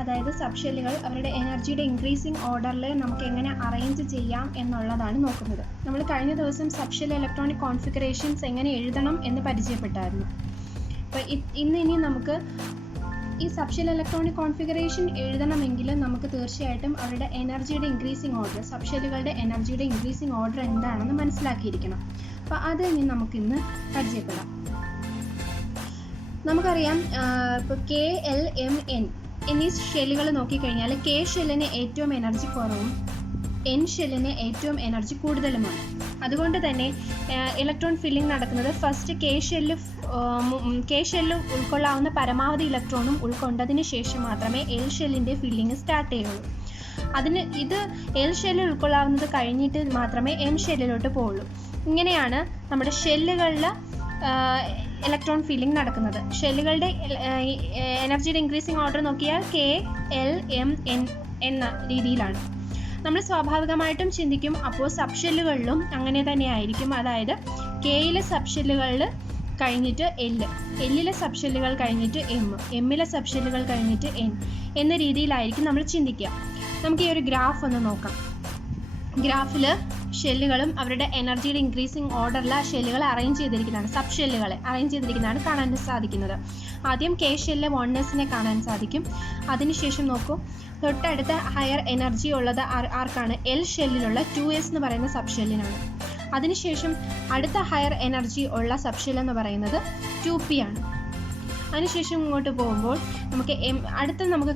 അതായത് സബ് ഷെല്ലുകൾ അവരുടെ എനർജിയുടെ ഇൻക്രീസിങ് ഓർഡറിൽ നമുക്ക് എങ്ങനെ അറേഞ്ച് ചെയ്യാം എന്നുള്ളതാണ് നോക്കുന്നത്. നമ്മൾ കഴിഞ്ഞ ദിവസം സബ് ഷെൽ ഇലക്ട്രോണിക് കോൺഫിഗറേഷൻസ് എങ്ങനെ എഴുതണം എന്ന് പരിചയപ്പെട്ടായിരുന്നു. അപ്പോൾ ഇനി നമുക്ക് ഈ സബ് ഷെൽ ഇലക്ട്രോണിക് കോൺഫിഗറേഷൻ എഴുതണമെങ്കിൽ നമുക്ക് തീർച്ചയായിട്ടും അവരുടെ എനർജിയുടെ ഇൻക്രീസിങ് ഓർഡർ, സബ് ഷെല്ലുകളുടെ എനർജിയുടെ ഇൻക്രീസിങ് ഓർഡർ എന്താണെന്ന് മനസ്സിലാക്കിയിരിക്കണം. അപ്പോൾ അത് ഇനി നമുക്കിന്ന് പരിചയപ്പെടാം. നമുക്കറിയാം, ഇപ്പോൾ കെ, എൽ, എം, എൻ എന്നീ ഷെല്ലുകൾ നോക്കിക്കഴിഞ്ഞാൽ കെ ഷെല്ലിന് ഏറ്റവും എനർജി കുറവും എൻ ഷെല്ലിന് ഏറ്റവും എനർജി കൂടുതലുമാണ്. അതുകൊണ്ട് തന്നെ ഇലക്ട്രോൺ ഫില്ലിംഗ് നടക്കുന്നത് ഫസ്റ്റ് കെ ഷെല്ല് ഉൾക്കൊള്ളാവുന്ന പരമാവധി ഇലക്ട്രോണും ഉൾക്കൊണ്ടതിന് ശേഷം മാത്രമേ എൽ ഷെല്ലിൻ്റെ ഫില്ലിംഗ് സ്റ്റാർട്ട് ചെയ്യുള്ളൂ. ഇത് എൽ ഷെല്ല് ഉൾക്കൊള്ളാവുന്നത് കഴിഞ്ഞിട്ട് മാത്രമേ എം ഷെല്ലിലോട്ട് പോകുള്ളൂ. ഇങ്ങനെയാണ് നമ്മുടെ ഷെല്ലുകളിൽ ഇലക്ട്രോൺ ഫില്ലിംഗ് നടക്കുന്നത്. ഷെല്ലുകളുടെ എനർജിയുടെ ഇൻക്രീസിങ് ഓർഡർ നോക്കിയാൽ കെ, എൽ, എം, എൻ എന്ന രീതിയിലാണ്. നമ്മൾ സ്വാഭാവികമായിട്ടും ചിന്തിക്കും, അപ്പോൾ സബ് ഷെല്ലുകളിലും അങ്ങനെ തന്നെ ആയിരിക്കും. അതായത് കെയിലെ സബ് ഷെല്ലുകളിൽ കഴിഞ്ഞിട്ട് എല്ലിലെ സബ് ഷെല്ലുകൾ കഴിഞ്ഞിട്ട് എമ്മിലെ സബ് ഷെല്ലുകൾ കഴിഞ്ഞിട്ട് എൻ എന്ന രീതിയിലായിരിക്കും നമ്മൾ ചിന്തിക്കുക. നമുക്ക് ഈ ഒരു ഗ്രാഫ് ഒന്ന് നോക്കാം. ഗ്രാഫിൽ ഷെല്ലുകളും അവരുടെ എനർജിയുടെ ഇൻക്രീസിങ് ഓർഡറിൽ ആ ഷെല്ലുകൾ അറേഞ്ച് ചെയ്തിരിക്കുന്നതാണ്, സബ് ഷെല്ലുകളെ അറേഞ്ച് ചെയ്തിരിക്കുന്നതാണ് കാണാൻ സാധിക്കുന്നത്. ആദ്യം കെ ഷെല്ലിലെ 1s കാണാൻ സാധിക്കും. അതിനുശേഷം നോക്കൂ, തൊട്ടടുത്ത ഹയർ എനർജി ഉള്ളത് ആർക്കാണ്? എൽ ഷെല്ലിലുള്ള 2s എന്ന് പറയുന്ന സബ് ഷെല്ലിനാണ്. അതിനുശേഷം അടുത്ത ഹയർ എനർജി ഉള്ള സബ് ഷെൽ എന്ന് പറയുന്നത് 2p ആണ്. അതിനുശേഷം ഇങ്ങോട്ട് പോകുമ്പോൾ നമുക്ക്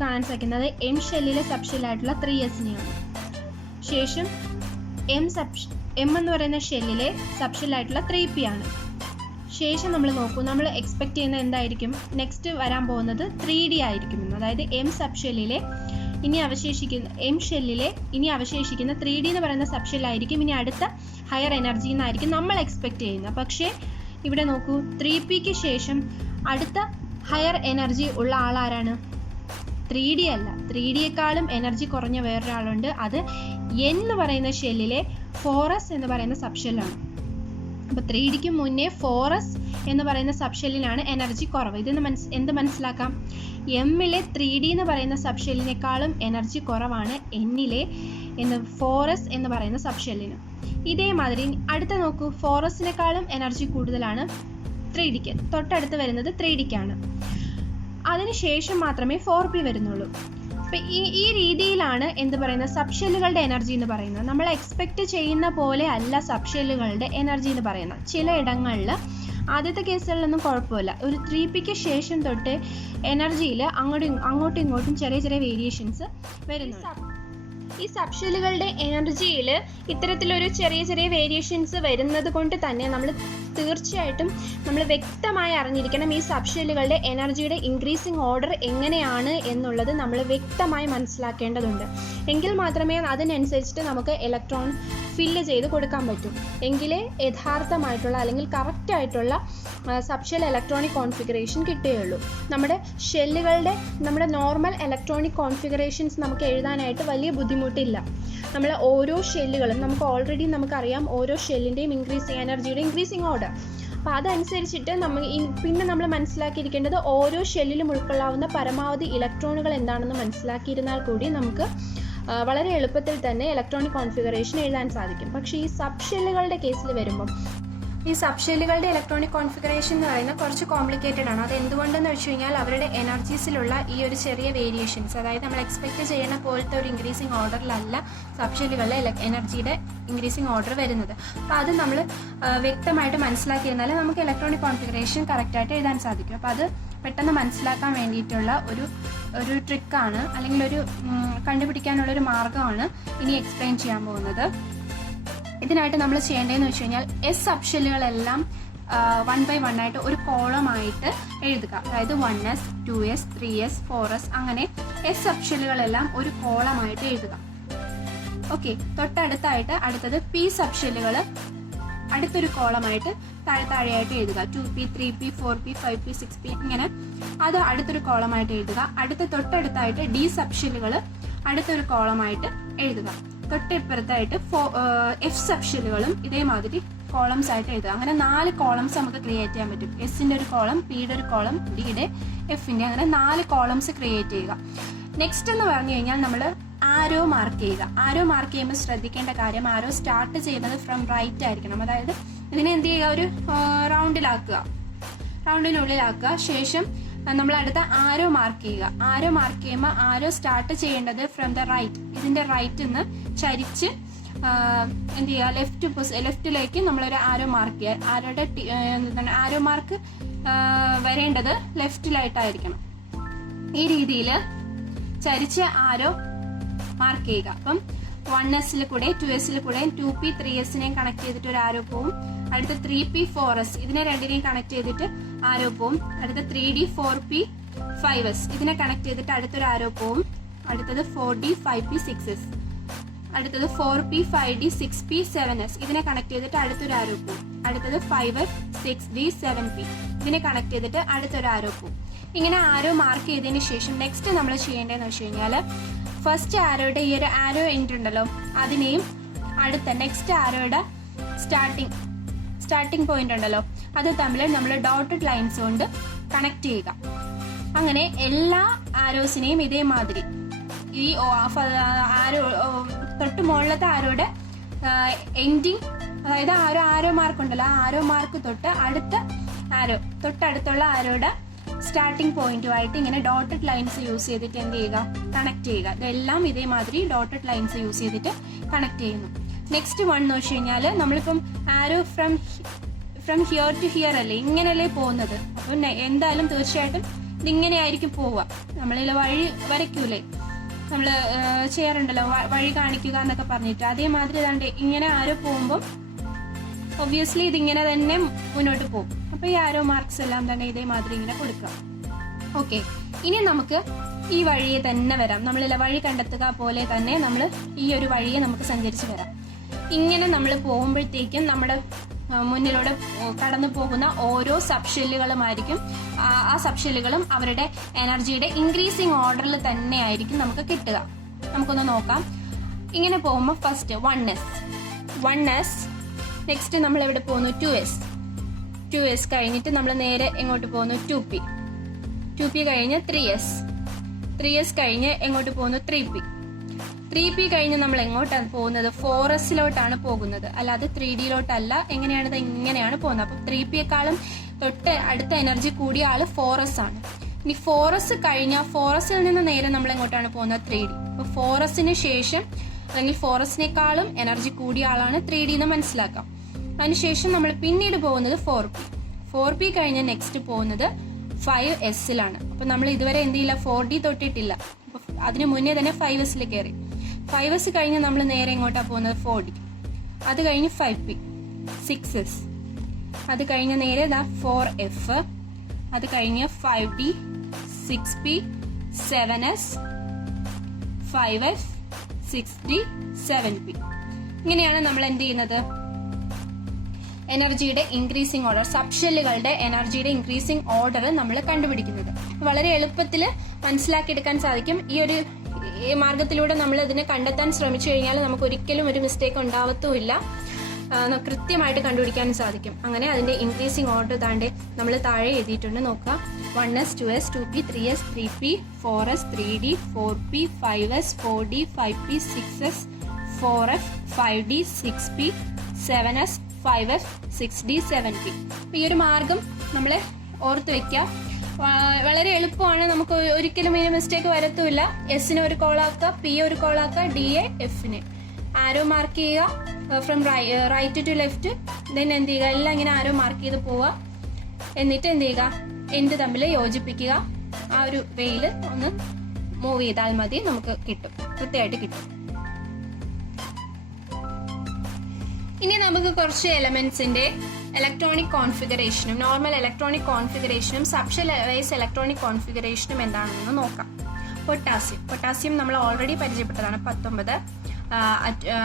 കാണാൻ സാധിക്കുന്നത് എം ഷെല്ലിലെ സബ് ഷെല്ലായിട്ടുള്ള 3s-നെയാണ്. ശേഷം എം എന്ന് പറയുന്ന ഷെല്ലിലെ സബ് ഷെല്ലായിട്ടുള്ള 3p ആണ്. ശേഷം നമ്മൾ നോക്കൂ, നമ്മൾ എക്സ്പെക്ട് ചെയ്യുന്നത് എന്തായിരിക്കും? നെക്സ്റ്റ് വരാൻ പോകുന്നത് 3d ആയിരിക്കും. അതായത് എം ഷെല്ലിലെ ഇനി അവശേഷിക്കുന്ന 3d എന്ന് പറയുന്ന സബ് ഷെല്ലായിരിക്കും ഇനി അടുത്ത ഹയർ എനർജി എന്നായിരിക്കും നമ്മൾ എക്സ്പെക്ട് ചെയ്യുന്നത്. പക്ഷേ ഇവിടെ നോക്കൂ, 3pക്ക് ശേഷം അടുത്ത ഹയർ എനർജി ഉള്ള ആളാരാണ്? 3d അല്ല, 3dയെക്കാളും എനർജി കുറഞ്ഞ വേറൊരാളുണ്ട്. അത് എൻ എന്ന് പറയുന്ന ഷെല്ലിലെ 4s എന്ന് പറയുന്ന സബ് ഷെല്ലാണ്. അപ്പോൾ 3dക്ക് മുന്നേ 4s എന്ന് പറയുന്ന സബ് ഷെല്ലിനാണ് എനർജി കുറവ്. എന്ത് മനസ്സിലാക്കാം? എമ്മിലെ 3d എന്ന് പറയുന്ന സബ് ഷെല്ലിനേക്കാളും എനർജി കുറവാണ് എന്നിലെ 4s എന്ന് പറയുന്ന സബ് ഷെല്ലിന്. ഇതേമാതിരി അടുത്ത നോക്കൂ, 4sനേക്കാളും എനർജി കൂടുതലാണ് 3dക്ക്. തൊട്ടടുത്ത് വരുന്നത് 3dക്കാണ്. അതിനുശേഷം മാത്രമേ 4p വരുന്നുള്ളൂ. അപ്പം ഈ രീതിയിലാണ് സബ് ഷെല്ലുകളുടെ എനർജി എന്ന് പറയുന്നത്. നമ്മൾ എക്സ്പെക്റ്റ് ചെയ്യുന്ന പോലെ അല്ല സബ് ഷെല്ലുകളുടെ എനർജി എന്ന് പറയുന്നത്. ചില ഇടങ്ങളിൽ ആദ്യത്തെ കേസുകളിലൊന്നും കുഴപ്പമില്ല. ഒരു 3pക്ക് ശേഷം തൊട്ട് എനർജിയിൽ അങ്ങോട്ടും ഇങ്ങോട്ടും ചെറിയ ചെറിയ വേരിയേഷൻസ് വരുന്നുണ്ട്. ഈ സബ് ഷെല്ലുകളുടെ എനർജിയിൽ ഇത്തരത്തിലൊരു ചെറിയ ചെറിയ വേരിയേഷൻസ് വരുന്നത് കൊണ്ട് തന്നെ നമ്മൾ തീർച്ചയായിട്ടും വ്യക്തമായി അറിഞ്ഞിരിക്കണം ഈ സബ് ഷെല്ലുകളുടെ എനർജിയുടെ ഇൻക്രീസിങ് ഓർഡർ എങ്ങനെയാണ് എന്നുള്ളത് നമ്മൾ വ്യക്തമായി മനസ്സിലാക്കേണ്ടതുണ്ട്. എങ്കിൽ മാത്രമേ അതിനനുസരിച്ചിട്ട് നമുക്ക് ഇലക്ട്രോൺ ഫില്ല് ചെയ്ത് കൊടുക്കാൻ പറ്റും. എങ്കിലേ യഥാർത്ഥമായിട്ടുള്ള അല്ലെങ്കിൽ കറക്റ്റായിട്ടുള്ള സബ് ഷെൽ ഇലക്ട്രോണിക് കോൺഫിഗറേഷൻ കിട്ടുകയുള്ളൂ. നമ്മുടെ നോർമൽ ഇലക്ട്രോണിക് കോൺഫിഗറേഷൻസ് നമുക്ക് എഴുതാനായിട്ട് വലിയ ബുദ്ധിമുട്ടില്ല. നമ്മൾ ഓരോ ഷെല്ലുകളും നമുക്കറിയാം ഓരോ ഷെല്ലിൻ്റെയും എനർജിയുടെ ഇൻക്രീസിങ് ഓർഡർ. അപ്പോൾ അതനുസരിച്ചിട്ട് പിന്നെ നമ്മൾ മനസ്സിലാക്കിയിരിക്കേണ്ടത് ഓരോ ഷെല്ലിലും ഉൾക്കൊള്ളാവുന്ന പരമാവധി ഇലക്ട്രോണുകൾ എന്താണെന്ന് മനസ്സിലാക്കിയിരുന്നാൽ കൂടി നമുക്ക് വളരെ എളുപ്പത്തിൽ തന്നെ ഇലക്ട്രോണിക് കോൺഫിഗറേഷൻ എഴുതാൻ സാധിക്കും. പക്ഷേ ഈ സബ് ഷെല്ലുകളുടെ കേസിൽ വരുമ്പം ഈ സബ് ഷെല്ലുകളുടെ ഇലക്ട്രോണിക് കോൺഫിഗറേഷൻ എന്ന് പറയുന്നത് കുറച്ച് കോംപ്ലിക്കേറ്റഡ് ആണ്. അത് എന്തുകൊണ്ടെന്ന് വെച്ച് കഴിഞ്ഞാൽ അവരുടെ എനർജീസിലുള്ള ഈ ഒരു ചെറിയ വേരിയേഷൻസ്, അതായത് നമ്മൾ എക്സ്പെക്റ്റ് ചെയ്യുന്ന പോലത്തെ ഒരു ഇൻക്രീസിങ് ഓർഡറിലല്ല സബ് ഷെല്ലുകളിലെ എനർജിയുടെ ഇൻക്രീസിങ് ഓർഡർ വരുന്നത്. അപ്പോൾ അത് നമ്മൾ വ്യക്തമായിട്ട് മനസ്സിലാക്കിയിരുന്നാൽ നമുക്ക് ഇലക്ട്രോണിക് കോൺഫിഗറേഷൻ കറക്റ്റായിട്ട് എഴുതാൻ സാധിക്കും. അപ്പോൾ അത് പെട്ടെന്ന് മനസ്സിലാക്കാൻ വേണ്ടിയിട്ടുള്ള ഒരു ട്രിക്കാണ്, അല്ലെങ്കിൽ കണ്ടുപിടിക്കാനുള്ളൊരു മാർഗ്ഗമാണ് ഇനി എക്സ്പ്ലെയിൻ ചെയ്യാൻ പോകുന്നത്. ഇതിനായിട്ട് നമ്മൾ ചെയ്യേണ്ടതെന്ന് വെച്ച് കഴിഞ്ഞാൽ സബ് ഷെല്ലുകളെല്ലാം 1 by 1 ആയിട്ട് ഒരു കോളമായിട്ട് എഴുതുക. അതായത് 1s, 2s, 3s, 4s അങ്ങനെ സബ് ഷെല്ലുകളെല്ലാം ഒരു കോളമായിട്ട് എഴുതുക. ഓക്കെ, തൊട്ടടുത്തായിട്ട് അടുത്തത് പി സബ് ഷെല്ലുകൾ അടുത്തൊരു കോളമായിട്ട് താഴെയായിട്ട് എഴുതുക. 2p, 3p, 4p, 5p, 6p ഇങ്ങനെ അത് അടുത്തൊരു കോളമായിട്ട് എഴുതുക. തൊട്ടടുത്തായിട്ട് ഡി സബ് ഷെല്ലുകൾ അടുത്തൊരു കോളമായിട്ട് എഴുതുക. തൊട്ടിപ്പുറത്തായിട്ട് എഫ് സബ് ഷെല്ലുകളും ഇതേമാതിരി കോളംസ് ആയിട്ട് എഴുതുക. അങ്ങനെ 4 കോളംസ് നമുക്ക് ക്രിയേറ്റ് ചെയ്യാൻ പറ്റും. എസിന്റെ ഒരു കോളം, പിയുടെ ഒരു കോളം, ഡിയുടെ, എഫിന്റെ, അങ്ങനെ 4 കോളംസ് ക്രിയേറ്റ് ചെയ്യുക. നെക്സ്റ്റ് എന്ന് പറഞ്ഞു കഴിഞ്ഞാൽ നമ്മൾ ആരോ മാർക്ക് ചെയ്യുക. ആരോ മാർക്ക് ചെയ്യുമ്പോൾ ശ്രദ്ധിക്കേണ്ട കാര്യം, ആരോ സ്റ്റാർട്ട് ചെയ്യുന്നത് ഫ്രം റൈറ്റ് ആയിരിക്കണം. അതായത് ഇതിനെ എന്ത് ചെയ്യുക, ഒരു റൗണ്ടിനുള്ളിലാക്കുക. ശേഷം നമ്മൾ അടുത്ത ആരോ മാർക്ക് ചെയ്യുക. ആരോ മാർക്ക് ചെയ്യുമ്പോൾ ആരോ സ്റ്റാർട്ട് ചെയ്യേണ്ടത് ഫ്രം ദ റൈറ്റ്. ഇതിന്റെ റൈറ്റിൽ നിന്ന് ചരിച്ച് എന്ത് ചെയ്യുക, ലെഫ്റ്റിലേക്ക് നമ്മളൊരു ആരോ മാർക്ക് ചെയ്യുക. ആരോ മാർക്ക് വരേണ്ടത് ലെഫ്റ്റിലായിട്ടായിരിക്കണം. ഈ രീതിയിൽ ചരിച്ച് ആരോ മാർക്ക് ചെയ്യുക. അപ്പം 1s കൂടെ 2s കൂടെ 2p 3sനെയും കണക്ട് ചെയ്തിട്ട് ഒരു ആരോ പോവും. അടുത്ത 3p 4s ഇതിനെ രണ്ടിനെയും കണക്ട് ചെയ്തിട്ട് ആരോ പോവും. അടുത്ത 3d 4p 5s ഇതിനെ കണക്ട് ചെയ്തിട്ട് അടുത്തൊരു ആരോ പോവും. അടുത്തത് 4d 5p 6s. അടുത്തത് 4p 5d 6p 7s ഇതിനെ കണക്ട് ചെയ്തിട്ട് അടുത്തൊരു ആരോ പോവും. അടുത്തത് 5f 6d 7p ഇതിനെ കണക്ട് ചെയ്തിട്ട് അടുത്തൊരു ആരോ പോവും. ഇങ്ങനെ ആരോ മാർക്ക് ചെയ്തതിന് ശേഷം നെക്സ്റ്റ് നമ്മൾ ചെയ്യേണ്ടതെന്ന് വെച്ച് കഴിഞ്ഞാൽ ഫസ്റ്റ് ആരോയുടെ ഈ ഒരു ആരോ എൻഡ് ഉണ്ടല്ലോ, അതിനെയും അടുത്ത നെക്സ്റ്റ് ആരോയുടെ സ്റ്റാർട്ടിംഗ് പോയിന്റ് ഉണ്ടല്ലോ, അത് തമ്മിൽ നമ്മൾ ഡോട്ടഡ് ലൈൻസ് കൊണ്ട് കണക്ട് ചെയ്യുക. അങ്ങനെ എല്ലാ ആരോസിനെയും ഇതേമാതിരി ഈ ആരോ തൊട്ട് മുകളിലത്തെ ആരോയുടെ എൻഡിങ്, അതായത് ആരോ മാർക്ക് ഉണ്ടല്ലോ, ആ ആരോ മാർക്ക് തൊട്ട് അടുത്ത ആരോ തൊട്ടടുത്തുള്ള ആരോയുടെ സ്റ്റാർട്ടിംഗ് പോയിന്റുമായിട്ട് ഇങ്ങനെ ഡോട്ടഡ് ലൈൻസ് യൂസ് ചെയ്തിട്ട് എന്ത് ചെയ്യുക, കണക്ട് ചെയ്യുക. ഇതെല്ലാം ഇതേമാതിരി ഡോട്ടഡ് ലൈൻസ് യൂസ് ചെയ്തിട്ട് കണക്ട് ചെയ്യുന്നു. നെക്സ്റ്റ് വൺ എന്ന് വെച്ച് കഴിഞ്ഞാൽ നമ്മളിപ്പം ആരോ ഫ്രം ഹിയർ ടു ഹിയർ അല്ലേ, ഇങ്ങനെയല്ലേ പോകുന്നത്. അപ്പം എന്തായാലും തീർച്ചയായിട്ടും ഇതിങ്ങനെ ആയിരിക്കും പോവുക. നമ്മളിൽ വഴി വരയ്ക്കൂലേ, നമ്മൾ ചെയ്യാറുണ്ടല്ലോ വഴി കാണിക്കുക എന്നൊക്കെ പറഞ്ഞിട്ട്, അതേമാതിരി ഏതാണ്ട് ഇങ്ങനെ ആരോ പോകുമ്പം ഒബ്വിയസ്ലി ഇതിങ്ങനെ തന്നെ മുന്നോട്ട് പോകും. അപ്പൊ ഈ ആരോ മാർക്സ് എല്ലാം തന്നെ ഇതേമാതിരി ഇങ്ങനെ കൊടുക്കാം. ഓക്കെ, ഇനി നമുക്ക് ഈ വഴിയെ തന്നെ വരാം. നമ്മളില്ല വഴി കണ്ടെത്തുക പോലെ തന്നെ നമ്മൾ ഈ ഒരു വഴിയെ നമുക്ക് സഞ്ചരിച്ച് വരാം. ഇങ്ങനെ നമ്മൾ പോകുമ്പോഴത്തേക്കും നമ്മുടെ മുന്നിലൂടെ കടന്നു പോകുന്ന ഓരോ സബ്ഷെല്ലുകളുമായിരിക്കും, ആ സബ്ഷെല്ലുകളും അവരുടെ എനർജിയുടെ ഇൻക്രീസിങ് ഓർഡറിൽ തന്നെ ആയിരിക്കും നമുക്ക് കിട്ടുക. നമുക്കൊന്ന് നോക്കാം. ഇങ്ങനെ പോകുമ്പോൾ ഫസ്റ്റ് 1s, നെക്സ്റ്റ് നമ്മൾ എവിടെ പോകുന്നു 2s കഴിഞ്ഞിട്ട് നമ്മൾ നേരെ എങ്ങോട്ട് പോകുന്നു 2p കഴിഞ്ഞ് 3s കഴിഞ്ഞ് എങ്ങോട്ട് പോകുന്നു 3p കഴിഞ്ഞ് നമ്മൾ എങ്ങോട്ടാണ് പോകുന്നത്, 4sലോട്ടാണ് പോകുന്നത്, അല്ലാതെ 3dയിലോട്ടല്ല. എങ്ങനെയാണിത്, ഇങ്ങനെയാണ് പോകുന്നത്. അപ്പൊ 3pയെക്കാളും തൊട്ട് അടുത്ത എനർജി കൂടിയ ആള് 4s ആണ്. ഇനി 4s കഴിഞ്ഞാൽ 4sൽ നിന്ന് നേരെ നമ്മൾ എങ്ങോട്ടാണ് പോകുന്നത് 3d. അപ്പൊ 4sന് ശേഷം അല്ലെങ്കിൽ 4sനേക്കാളും എനർജി കൂടിയ ആളാണ് 3d എന്ന് മനസ്സിലാക്കാം. അതിനുശേഷം നമ്മൾ പിന്നീട് പോകുന്നത് 4p കഴിഞ്ഞ് നെക്സ്റ്റ് പോകുന്നത് 5sലാണ്. അപ്പൊ നമ്മൾ ഇതുവരെ എന്ത് ചെയ്യില്ല, 4d തൊട്ടിട്ടില്ല. അപ്പൊ അതിന് മുന്നേ തന്നെ 5sൽ കയറി. 5s കഴിഞ്ഞ് നമ്മൾ നേരെ എങ്ങോട്ടാ പോകുന്നത് 4d. അത് കഴിഞ്ഞ് 5p 6s, അത് കഴിഞ്ഞ് നേരെ 4f, അത് കഴിഞ്ഞ് 5d 6p 7s 5f 6d 7p. ഇങ്ങനെയാണ് നമ്മൾ എന്ത് ചെയ്യുന്നത്, എനർജിയുടെ ഇൻക്രീസിങ് ഓർഡർ, സബ്ഷെല്ലുകളുടെ എനർജിയുടെ ഇൻക്രീസിങ് ഓർഡർ നമ്മൾ കണ്ടുപിടിക്കുന്നത്. വളരെ എളുപ്പത്തിൽ മനസ്സിലാക്കിയെടുക്കാൻ സാധിക്കും. ഈ ഒരു മാർഗത്തിലൂടെ നമ്മൾ ഇതിനെ കണ്ടെത്താൻ ശ്രമിച്ചു കഴിഞ്ഞാൽ നമുക്ക് ഒരിക്കലും ഒരു മിസ്റ്റേക്ക് ഉണ്ടാവത്തുമില്ല, കൃത്യമായിട്ട് കണ്ടുപിടിക്കാൻ സാധിക്കും. അങ്ങനെ അതിന്റെ ഇൻക്രീസിങ് ഓർഡർ താണ്ടെ നമ്മൾ താഴെ എഴുതിയിട്ടുണ്ട്, നോക്കുക. 1s 2s 2p 3s 3p 4s 3d 4p 5s 4d 5p 6s 4f 5d 6p 7s 5f 6d 7p. ഈ ഒരു മാർഗം നമ്മൾ ഓർത്ത് വെക്കുക. വളരെ എളുപ്പമാണ്, നമുക്ക് ഒരിക്കലും ഇതിന് മിസ്റ്റേക്ക് വരത്തുമില്ല. എസിനെ ഒരു കോളാക്കുക, പി ഒരു കോളാക്കുക, ഡി എ എഫിനെ ആരോ മാർക്ക് ചെയ്യുക from right to left. Then എന്ത് ചെയ്യുക, എല്ലാം ഇങ്ങനെ ആരോ മാർക്ക് ചെയ്ത് പോവുക. എന്നിട്ട് എന്ത് ചെയ്യുക, എൻഡ് തമ്മിൽ യോജിപ്പിക്കുക. ആ ഒരു വേയിൽ ഒന്ന് മൂവ് ചെയ്താൽ മതി, നമുക്ക് കിട്ടും, കൃത്യമായിട്ട് കിട്ടും. ഇനി നമുക്ക് കുറച്ച് എലമെന്റ്സിന്റെ ഇലക്ട്രോണിക് കോൺഫിഗറേഷനും നോർമൽ ഇലക്ട്രോണിക് കോൺഫിഗറേഷനും സബ്ഷെൽ വൈസ് ഇലക്ട്രോണിക് കോൺഫിഗറേഷനും എന്താണെന്ന് നോക്കാം. പൊട്ടാസ്യം നമ്മൾ ഓൾറെഡി പരിചയപ്പെട്ടതാണ്. 19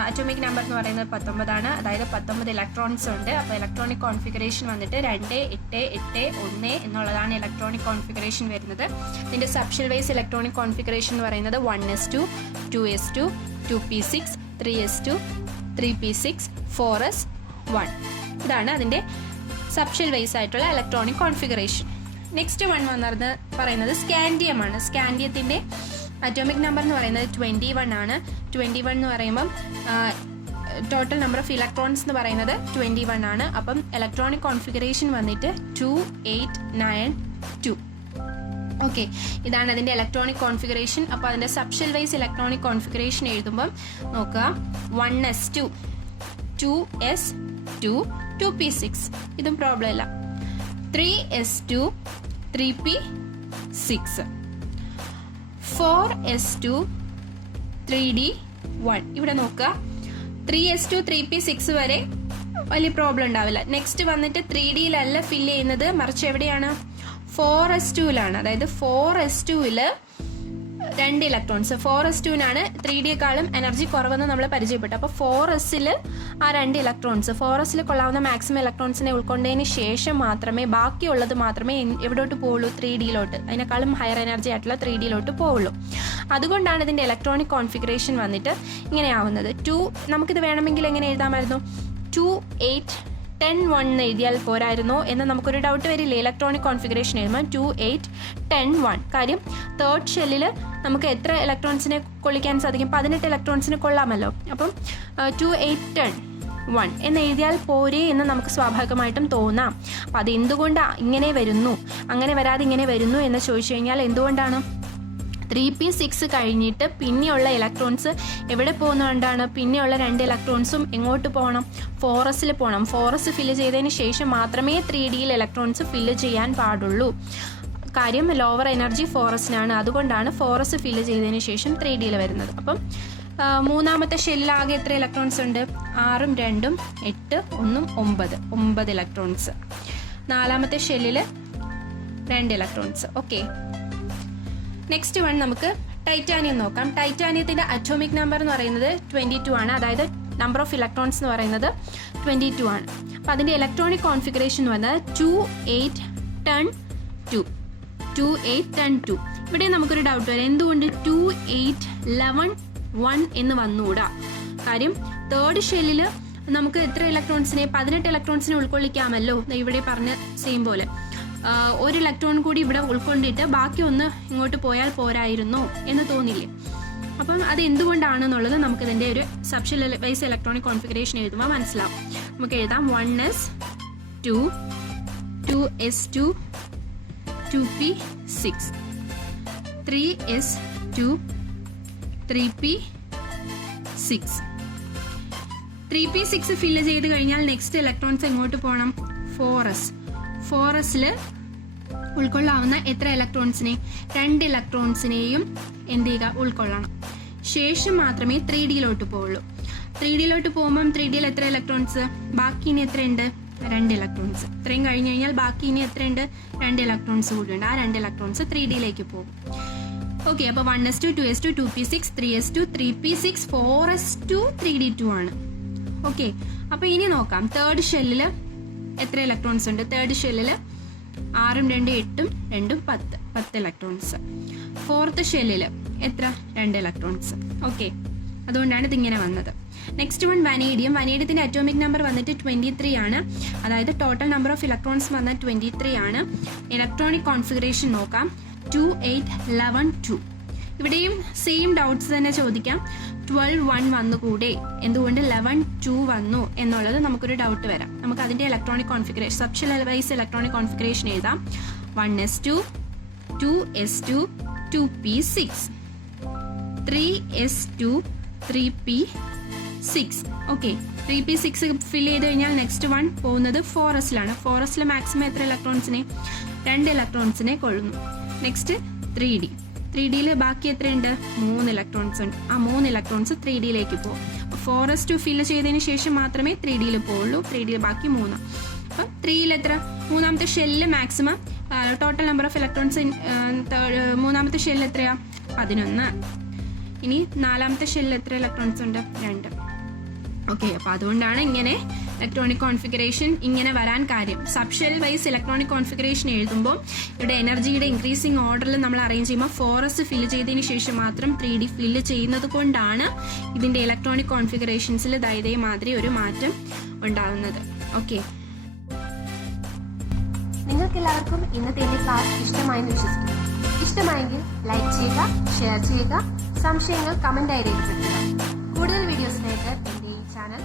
അറ്റോമിക് നമ്പർ എന്ന് പറയുന്നത് 19 ആണ്. അതായത് 19 ഇലക്ട്രോൺസ് ഉണ്ട്. അപ്പോൾ ഇലക്ട്രോണിക് കോൺഫിഗറേഷൻ വന്നിട്ട് 2 8 8 1 എന്നുള്ളതാണ് ഇലക്ട്രോണിക് കോൺഫിഗറേഷൻ വരുന്നത്. ഇതിന്റെ സബ്ഷെൽ വൈസ് ഇലക്ട്രോണിക് കോൺഫിഗറേഷൻ എന്ന് പറയുന്നത് 1s2 2s2 2p6 3s2 3p6 4s1. ഇതാണ് അതിന്റെ സബ്ഷെൽ വൈസ് ആയിട്ടുള്ള ഇലക്ട്രോണിക് കോൺഫിഗറേഷൻ. നെക്സ്റ്റ് വൺ പറയുന്നത് സ്കാൻഡിയം ആണ്. സ്കാൻഡിയത്തിന്റെ അറ്റോമിക് നമ്പർ എന്ന് പറയുന്നത് 21 ആണ്. 21 എന്ന് പറയുമ്പം ടോട്ടൽ നമ്പർ ഓഫ് ഇലക്ട്രോൺസ് എന്ന് പറയുന്നത് 21 ആണ്. അപ്പം ഇലക്ട്രോണിക് കോൺഫിഗറേഷൻ വന്നിട്ട് 2892. ഓക്കെ, ഇതാണ് അതിൻ്റെ ഇലക്ട്രോണിക് കോൺഫിഗറേഷൻ. അപ്പോൾ അതിൻ്റെ സബ്ഷെൽ വൈസ് ഇലക്ട്രോണിക് കോൺഫിഗറേഷൻ എഴുതുമ്പം നോക്കുക, 1s2, 2s2, 2p6, ഇതും പ്രോബ്ലം ഇല്ല. 3s2, 3p6, 4s2, 3d1. ഇവിടെ നോക്കുക, 3s2, 3p6 വരെ വലിയ പ്രോബ്ലം ഉണ്ടാവില്ല. നെക്സ്റ്റ് വന്നിട്ട് 3ഡിയിലല്ല ഫില്ല് ചെയ്യുന്നത്, മറിച്ച് എവിടെയാണ്? 4s2ലാണ്. അതായത് 4s2ൽ 2 ഇലക്ട്രോൺസ്. 4s2നാണ് 3ഡിയെക്കാളും എനർജി കുറവെന്ന് നമ്മൾ പരിചയപ്പെട്ടു. അപ്പോൾ 4sൽ ആ 2 ഇലക്ട്രോൺസ്, 4sൽ കൊള്ളാവുന്ന മാക്സിമം ഇലക്ട്രോൺസിനെ ഉൾക്കൊണ്ടതിന് ശേഷം മാത്രമേ ബാക്കിയുള്ളത് മാത്രമേ എവിടോട്ട് പോവുള്ളൂ? 3ഡിയിലോട്ട്. അതിനേക്കാളും ഹയർ എനർജി ആയിട്ടുള്ള 3ഡിയിലോട്ട് പോവുള്ളൂ. അതുകൊണ്ടാണ് ഇതിൻ്റെ ഇലക്ട്രോണിക് കോൺഫിഗറേഷൻ വന്നിട്ട് ഇങ്ങനെയാവുന്നത്. നമുക്കിത് വേണമെങ്കിൽ എങ്ങനെ എഴുതാമായിരുന്നു? 2, 8, 10, 1 എന്ന് എഴുതിയാൽ പോരായിരുന്നോ എന്ന് നമുക്കൊരു ഡൗട്ട് വരില്ലേ? ഇലക്ട്രോണിക് കോൺഫിഗറേഷൻ എഴുതുമ്പോൾ 2, 8, 10, 1. കാര്യം തേർഡ് ഷെല്ലിൽ നമുക്ക് എത്ര ഇലക്ട്രോൺസിനെ കൊള്ളിക്കാൻ സാധിക്കും? 18 ഇലക്ട്രോൺസിനെ കൊള്ളാമല്ലോ. അപ്പം 2, 8, 10, 1 എന്ന് എഴുതിയാൽ പോരേ എന്ന് നമുക്ക് സ്വാഭാവികമായിട്ടും തോന്നാം. അപ്പം അതെന്തുകൊണ്ട് ഇങ്ങനെ വരുന്നു, അങ്ങനെ വരാതെ ഇങ്ങനെ വരുന്നു എന്ന് ചോദിച്ചു കഴിഞ്ഞാൽ എന്തുകൊണ്ടാണ്? 3p6 കഴിഞ്ഞിട്ട് പിന്നെയുള്ള ഇലക്ട്രോൺസ് എവിടെ പോകുന്നതുകൊണ്ടാണ്? പിന്നെയുള്ള 2 ഇലക്ട്രോൺസും എങ്ങോട്ട് പോകണം? 4sൽ പോകണം. 4s ഫില്ല് ചെയ്തതിന് ശേഷം മാത്രമേ 3ഡിയിൽ ഇലക്ട്രോൺസ് ഫില്ല് ചെയ്യാൻ പാടുള്ളൂ. കാര്യം ലോവർ എനർജി 4sനാണ്. അതുകൊണ്ടാണ് 4s ഫില്ല് ചെയ്തതിന് ശേഷം 3ഡിയിൽ വരുന്നത്. അപ്പം മൂന്നാമത്തെ ഷെല്ലിൽ ആകെ എത്ര ഇലക്ട്രോൺസ് ഉണ്ട്? 6ഉം 2ഉം 8, 1ഉം 9 ഇലക്ട്രോൺസ്. നാലാമത്തെ ഷെല്ലിൽ 2 ഇലക്ട്രോൺസ്. ഓക്കെ, നെക്സ്റ്റ് വൺ നമുക്ക് ടൈറ്റാനിയം നോക്കാം. ടൈറ്റാനിയത്തിന്റെ അറ്റോമിക് നമ്പർ എന്ന് പറയുന്നത് 22 ആണ്. അതായത് നമ്പർ ഓഫ് ഇലക്ട്രോൺസ് എന്ന് പറയുന്നത് 22 ആണ്. അപ്പോൾ അതിന്റെ ഇലക്ട്രോണിക് കോൺഫിഗറേഷൻ എന്ന് പറയുന്നത് 2, 8, 10, 2. 2, 8, 10, 2. ഇവിടെ നമുക്കൊരു ഡൗട്ട് വരാം, എന്തുകൊണ്ട് 2, 8, 11, 1 എന്ന് വന്നുകൂടാ? കാര്യം തേർഡ് ഷെല്ലിൽ നമുക്ക് എത്ര ഇലക്ട്രോൺസിനെ? 18 ഇലക്ട്രോൺസിനെ ഉൾക്കൊള്ളിക്കാമല്ലോ. ഇവിടെ പറഞ്ഞ സെയിം പോലെ ഒരു ഇലക്ട്രോൺ കൂടി ഇവിടെ ഉൾക്കൊണ്ടിട്ട് ബാക്കി ഒന്ന് ഇങ്ങോട്ട് പോയാൽ പോരായിരുന്നോ എന്ന് തോന്നില്ലേ? അപ്പം അത് എന്തുകൊണ്ടാണെന്നുള്ളത് നമുക്ക് ഇതിൻ്റെ ഒരു സബ്ഷെൽ വൈസ് ഇലക്ട്രോണിക് കോൺഫിഗറേഷൻ എഴുതുമ്പോൾ മനസ്സിലാവും. നമുക്ക് എഴുതാം 1s2, 2s2, 2p6, 3s2, 3p6. 3p6 fill ചെയ്ത് കഴിഞ്ഞാൽ നെക്സ്റ്റ് ഇലക്ട്രോൺസ് എങ്ങോട്ട് പോകണം? 4s. 4sൽ ഉൾക്കൊള്ളാവുന്ന എത്ര ഇലക്ട്രോൺസിനെ? 2 ഇലക്ട്രോൺസിനെയും എന്ത് ചെയ്യുക? ഉൾക്കൊള്ളണം. ശേഷം മാത്രമേ 3ഡിയിലോട്ട് പോവുള്ളൂ. 3ഡിയിലോട്ട് പോകുമ്പം 3ഡിയിൽ എത്ര ഇലക്ട്രോൺസ്? ബാക്കി ഇനി എത്രയുണ്ട്? 2 ഇലക്ട്രോൺസ്. ഇത്രയും കഴിഞ്ഞ് കഴിഞ്ഞാൽ ബാക്കി ഇനി എത്രയുണ്ട്? 2 ഇലക്ട്രോൺസ് കൂടിയുണ്ട്. ആ 2 ഇലക്ട്രോൺസ് 3ഡിയിലേക്ക് പോകും. ഓക്കെ, അപ്പോൾ 1s2, 2s2, 2p6, 3s2, 3p6, 4s2, 3d2 ആണ്. ഓക്കെ, അപ്പോൾ ഇനി നോക്കാം തേർഡ് ഷെല്ലിൽ എത്ര ഇലക്ട്രോൺസ് ഉണ്ട്? തേർഡ് ഷെല്ലിൽ 6ഉം 2ഉം 8ഉം 2ഉം 10 ഇലക്ട്രോൺസ്. ഫോർത്ത് ഷെല്ലിൽ എത്ര? 2 ഇലക്ട്രോൺസ്. ഓക്കെ, അതുകൊണ്ടാണ് ഇതിങ്ങനെ വന്നത്. Next one vanadium. വനേഡിയത്തിന്റെ അറ്റോമിക് നമ്പർ വന്നിട്ട് 23 ആണ്. അതായത് ടോട്ടൽ നമ്പർ ഓഫ് ഇലക്ട്രോൺസ് വന്നാൽ 23 ആണ്. ഇലക്ട്രോണിക് കോൺഫിഗറേഷൻ നോക്കാം. 2, 8, 11, 2. ഇവിടെയും സെയിം ഡൗട്ട്സ് തന്നെ ചോദിക്കാം. 12, 1 വന്നുകൂടെ? എന്തുകൊണ്ട് 11, 2 വന്നു എന്നുള്ളത് നമുക്കൊരു ഡൗട്ട് വരാം. നമുക്ക് അതിന്റെ electronic configuration subshell wise electronic configuration എഴുതാം. 1s2, 2s2, 2p6, 3s2, 3p6. Okay, 3p6 fill ചെയ്ത് കഴിഞ്ഞാൽ നെക്സ്റ്റ് വൺ പോകുന്നത് 4sലാണ്. 4sൽ മാക്സിമം എത്ര ഇലക്ട്രോൺസിനെ? 2 ഇലക്ട്രോൺസിനെ കൊള്ളുന്നു. Next 3d. 3ഡിയിൽ ബാക്കി എത്രയുണ്ട്? 3 ഇലക്ട്രോൺസ് ഉണ്ട്. ആ 3 ഇലക്ട്രോൺസ് 3ഡിയിലേക്ക് പോകും. 4s2 ഫില്ല് ചെയ്തതിന് ശേഷം മാത്രമേ 3ഡിയിൽ പോവുള്ളൂ. 3ഡിയിൽ ബാക്കി 3. അപ്പം 3യിൽ എത്ര? മൂന്നാമത്തെ ഷെല്ലിൽ maximum total number of electrons മൂന്നാമത്തെ ഷെല്ലിൽ എത്രയാ? 11. ഇനി നാലാമത്തെ ഷെല്ലിൽ എത്ര ഇലക്ട്രോൺസ് ഉണ്ട്? 2. ഓക്കെ, അപ്പോൾ അതുകൊണ്ടാണ് ഇങ്ങനെ ഇലക്ട്രോണിക് കോൺഫിഗറേഷൻ ഇങ്ങനെ വരാൻ കാര്യം. സബ്ഷെൽ വൈസ് ഇലക്ട്രോണിക് കോൺഫിഗറേഷൻ എഴുതുമ്പോൾ ഇവിടെ എനർജിയുടെ ഇൻക്രീസിങ് ഓർഡറിൽ നമ്മൾ അറേഞ്ച് ചെയ്യുമ്പോൾ 4s ഫില്ല് ചെയ്തതിന് ശേഷം മാത്രം 3d ഫില്ല് ചെയ്യുന്നത് കൊണ്ടാണ് ഇതിന്റെ ഇലക്ട്രോണിക് കോൺഫിഗറേഷൻസിൽ ഇതേമാതിരി ഒരു മാറ്റം ഉണ്ടാകുന്നത്. ഓക്കെ, നിങ്ങൾക്ക് എല്ലാവർക്കും ഇന്നത്തെ ക്ലാസ് ഇഷ്ടമായെന്ന് വിശ്വസിക്കുന്നു. ഇഷ്ടമായെങ്കിൽ ലൈക്ക് ചെയ്യുക, ഷെയർ ചെയ്യുക, സംശയങ്ങൾ കമന്റായി രേഖപ്പെടുത്തുക. കൂടുതൽ വീഡിയോസിനായിട്ട് എൻ്റെ ഈ ചാനൽ